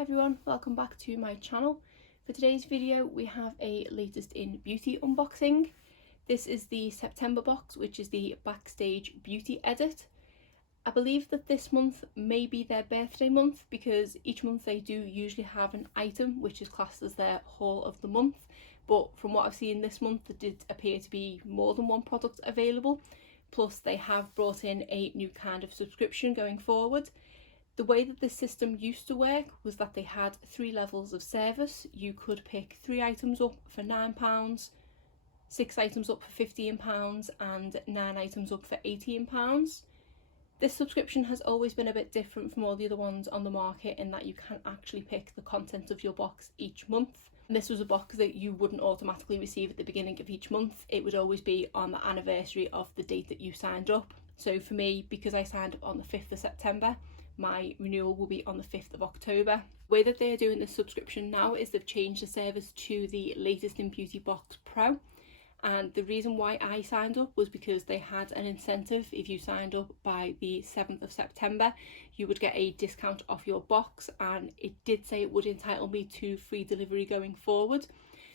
Hi everyone, welcome back to my channel. For today's video we have a latest in beauty unboxing. This is the September box, which is the Backstage beauty edit. I believe that this month may be their birthday month because each month they do usually have an item which is classed as their haul of the month, but from what I've seen this month there did appear to be more than one product available, plus they have brought in a new kind of subscription going forward. The way that this system used to work was that they had 3 levels of service. You could pick 3 items up for £9, 6 items up for £15 and 9 items up for £18. This subscription has always been a bit different from all the other ones on the market in that you can actually pick the content of your box each month. And this was a box that you wouldn't automatically receive at the beginning of each month. It would always be on the anniversary of the date that you signed up. So for me, because I signed up on the 5th of September, my renewal will be on the 5th of October. The way that they're doing this subscription now is they've changed the service to the latest in Beauty Box Pro, and the reason why I signed up was because they had an incentive. If you signed up by the 7th of September you would get a discount off your box, and it did say it would entitle me to free delivery going forward.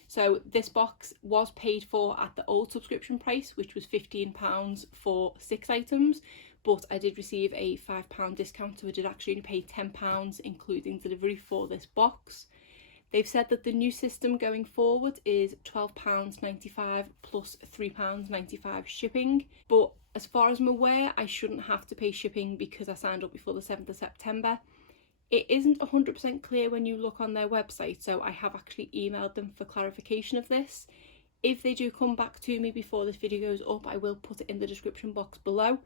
So this box was paid for at the old subscription price, which was £15 for 6 items, but I did receive a £5 discount, so I did actually only pay £10 including delivery for this box. They've said that the new system going forward is £12.95 plus £3.95 shipping, but as far as I'm aware I shouldn't have to pay shipping because I signed up before the 7th of September. It isn't 100% clear when you look on their website, so I have actually emailed them for clarification of this. If they do come back to me before this video goes up, I will put it in the description box below.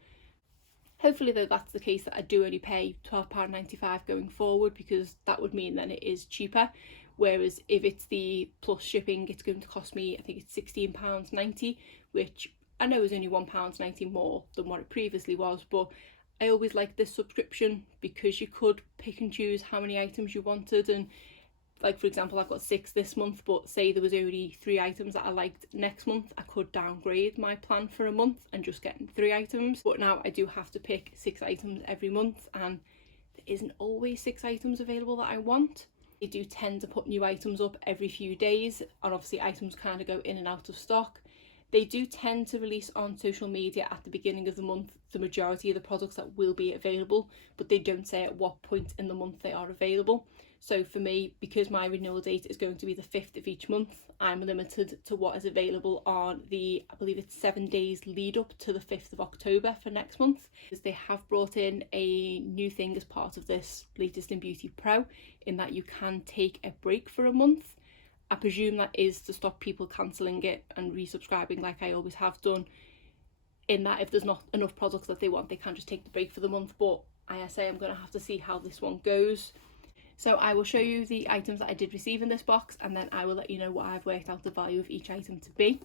Hopefully though that's the case, that I do only pay £12.95 going forward, because that would mean then it is cheaper, whereas if it's the plus shipping it's going to cost me, I think it's £16.90, which I know is only £1.90 more than what it previously was. But I always like this subscription because you could pick and choose how many items you wanted, and like for example I've got 6 this month, but say there was only 3 items that I liked next month, I could downgrade my plan for a month and just get 3 items. But now I do have to pick 6 items every month, and there isn't always 6 items available that I want. They do tend to put new items up every few days, and obviously items kind of go in and out of stock. They do tend to release on social media at the beginning of the month the majority of the products that will be available, but they don't say at what point in the month they are available. So for me, because my renewal date is going to be the 5th of each month, I'm limited to what is available on the, I believe it's 7 days lead up to the 5th of October for next month. Because they have brought in a new thing as part of this latest in Beauty Pro, in that you can take a break for a month. I presume that is to stop people cancelling it and resubscribing like I always have done, in that if there's not enough products that they want they can just take the break for the month. But I say I'm going to have to see how this one goes. So I will show you the items that I did receive in this box, and then I will let you know what I've worked out the value of each item to be.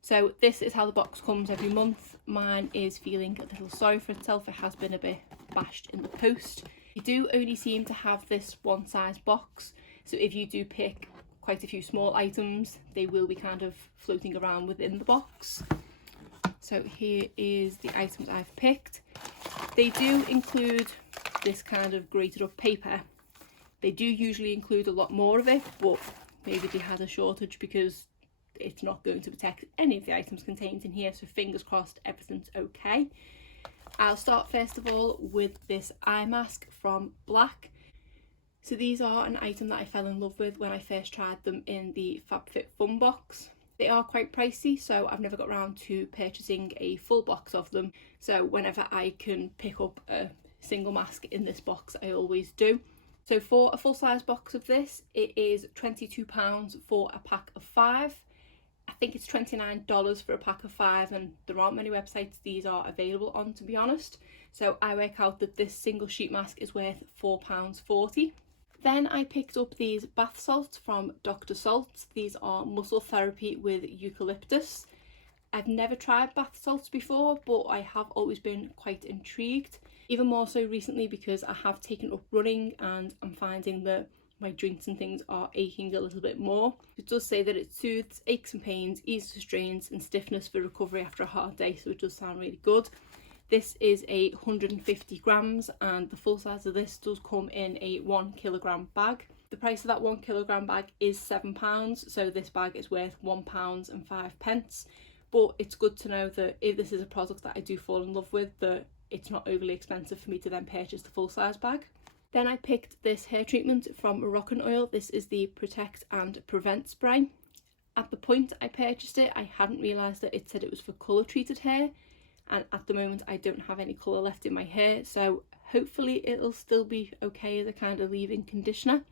So this is how the box comes every month. Mine is feeling a little sorry for itself. It has been a bit bashed in the post. You do only seem to have this one size box, so if you do pick quite a few small items they will be kind of floating around within the box. So here is the items I've picked. They do include this kind of grated up paper. They do usually include a lot more of it, but maybe they had a shortage because it's not going to protect any of the items contained in here, so fingers crossed everything's okay. I'll start first of all with this eye mask from Black. So these are an item that I fell in love with when I first tried them in the FabFitFun box. They are quite pricey, so I've never got around to purchasing a full box of them. So whenever I can pick up a single mask in this box, I always do. So for a full size box of this, it is £22 for a pack of 5. I think it's $29 for a pack of 5, and there aren't many websites these are available on, to be honest. So I work out that this single sheet mask is worth £4.40. Then I picked up these bath salts from Dr. Salt. These are muscle therapy with eucalyptus. I've never tried bath salts before, but I have always been quite intrigued. Even more so recently because I have taken up running and I'm finding that my joints and things are aching a little bit more. It does say that it soothes aches and pains, eases strains and stiffness for recovery after a hard day, so it does sound really good. This is 150 grams and the full size of this does come in a 1 kilogram bag. The price of that 1 kilogram bag is £7, so this bag is worth £1.05. But it's good to know that if this is a product that I do fall in love with, that it's not overly expensive for me to then purchase the full size bag. Then I picked this hair treatment from Moroccan Oil. This is the Protect and Prevent spray. At the point I purchased it, I hadn't realised that it said it was for colour treated hair, and at the moment I don't have any colour left in my hair, so hopefully it'll still be okay as a kind of leave-in conditioner.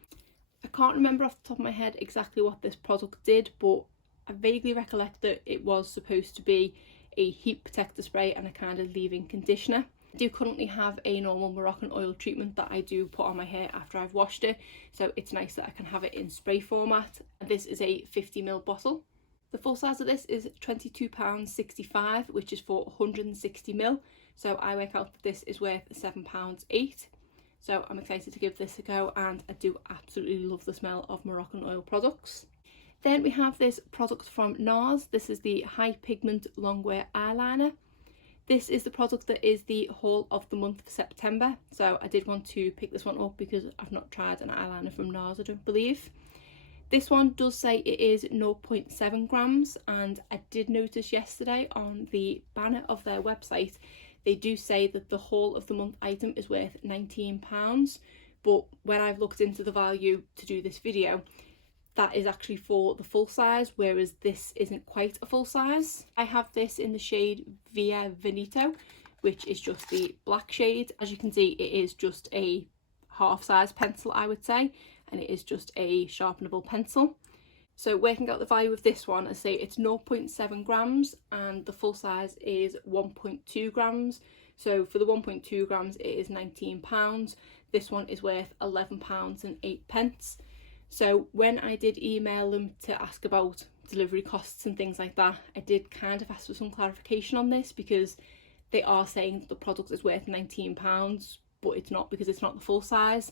I can't remember off the top of my head exactly what this product did, but I vaguely recollect that it was supposed to be a heat protector spray and a kind of leave-in conditioner. I do currently have a normal Moroccan Oil treatment that I do put on my hair after I've washed it, so it's nice that I can have it in spray format. And this is a 50ml bottle. The full size of this is £22.65, which is for 160ml, so I work out that this is worth £7.08. So I'm excited to give this a go, and I do absolutely love the smell of Moroccan Oil products. Then we have this product from Nars. This is the High Pigment Longwear Eyeliner. This is the product that is the haul of the month for September, so I did want to pick this one up because I've not tried an eyeliner from Nars, I don't believe. This one does say it is 0.7 grams, and I did notice yesterday on the banner of their website they do say that the haul of the month item is worth £19, but when I've looked into the value to do this video, that is actually for the full size, whereas this isn't quite a full size. I have this in the shade Via Veneto, which is just the black shade. As you can see, it is just a half size pencil, I would say, and it is just a sharpenable pencil. So working out the value of this one, I say it's 0.7 grams and the full size is 1.2 grams. So for the 1.2 grams, it is £19. This one is worth £11.08. So when I did email them to ask about delivery costs and things like that, I did kind of ask for some clarification on this, because they are saying that the product is worth £19, but it's not, because it's not the full size.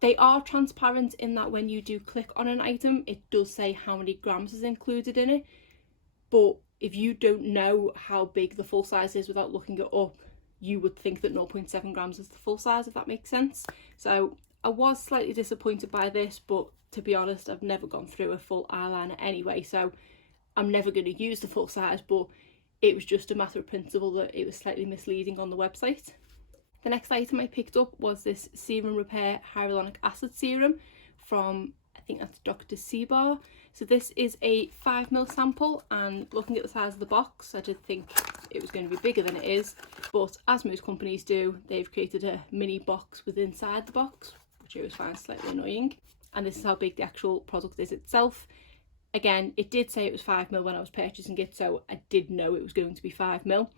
They are transparent in that when you do click on an item, it does say how many grams is included in it. But if you don't know how big the full size is without looking it up, you would think that 0.7 grams is the full size, if that makes sense. So I was slightly disappointed by this, but to be honest, I've never gone through a full eyeliner anyway, so I'm never going to use the full size, but it was just a matter of principle that it was slightly misleading on the website. The next item I picked up was this Serum Repair Hyaluronic Acid Serum from, I think that's Dr. Seabar. So this is a 5ml sample, and looking at the size of the box, I did think it was going to be bigger than it is, but as most companies do, they've created a mini box within inside the box, which I always find slightly annoying. And this is how big the actual product is itself. Again, it did say it was 5ml when I was purchasing it, so I did know it was going to be 5ml.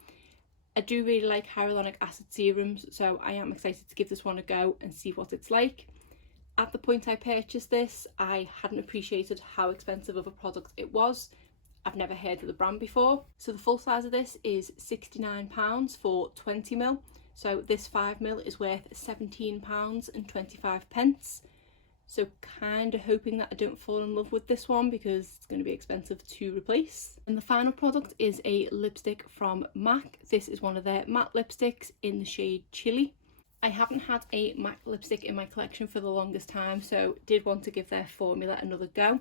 I do really like hyaluronic acid serums, so I am excited to give this one a go and see what it's like. At the point I purchased this, I hadn't appreciated how expensive of a product it was. I've never heard of the brand before. So the full size of this is £69 for 20ml. So this 5ml is worth £17.25. So kind of hoping that I don't fall in love with this one, because it's going to be expensive to replace. And the final product is a lipstick from MAC. This is one of their matte lipsticks in the shade Chili. I haven't had a MAC lipstick in my collection for the longest time, so did want to give their formula another go.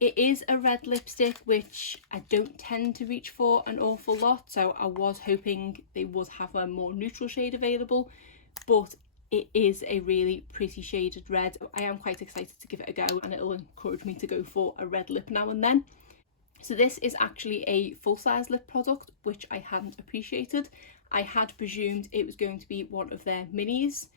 It is a red lipstick, which I don't tend to reach for an awful lot, so I was hoping they would have a more neutral shade available, but it is a really pretty shaded red. I am quite excited to give it a go, and it'll encourage me to go for a red lip now and then. So this is actually a full-size lip product, which I hadn't appreciated. I had presumed it was going to be one of their minis.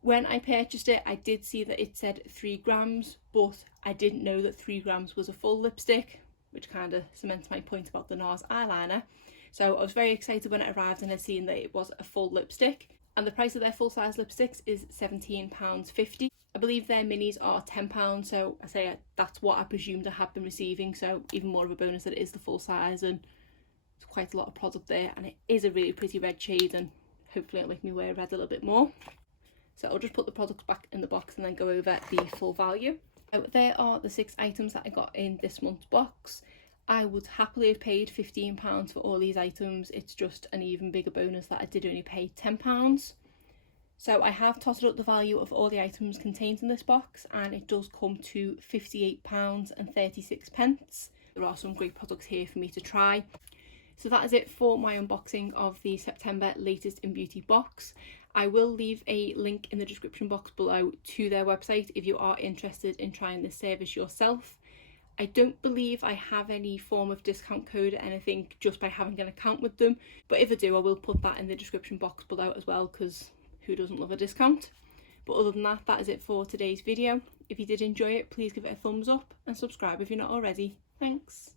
When I purchased it, I did see that it said 3 grams, but I didn't know that 3 grams was a full lipstick, which kind of cements my point about the Nars eyeliner. So I was very excited when it arrived and had seen that it was a full lipstick. And the price of their full-size lipsticks is £17.50. I believe their minis are £10, so I say that's what I presumed I had been receiving, so even more of a bonus that it is the full size, and it's quite a lot of product there, and it is a really pretty red shade, and hopefully it'll make me wear red a little bit more. So I'll just put the products back in the box and then go over the full value. So there are the 6 items that I got in this month's box. I would happily have paid £15 for all these items. It's just an even bigger bonus that I did only pay £10. So I have totted up the value of all the items contained in this box, and it does come to £58.36. There are some great products here for me to try. So that is it for my unboxing of the September latest in beauty box. I will leave a link in the description box below to their website if you are interested in trying this service yourself. I don't believe I have any form of discount code or anything just by having an account with them, but if I do, I will put that in the description box below as well, because who doesn't love a discount? But other than that, that is it for today's video. If you did enjoy it, please give it a thumbs up and subscribe if you're not already. Thanks.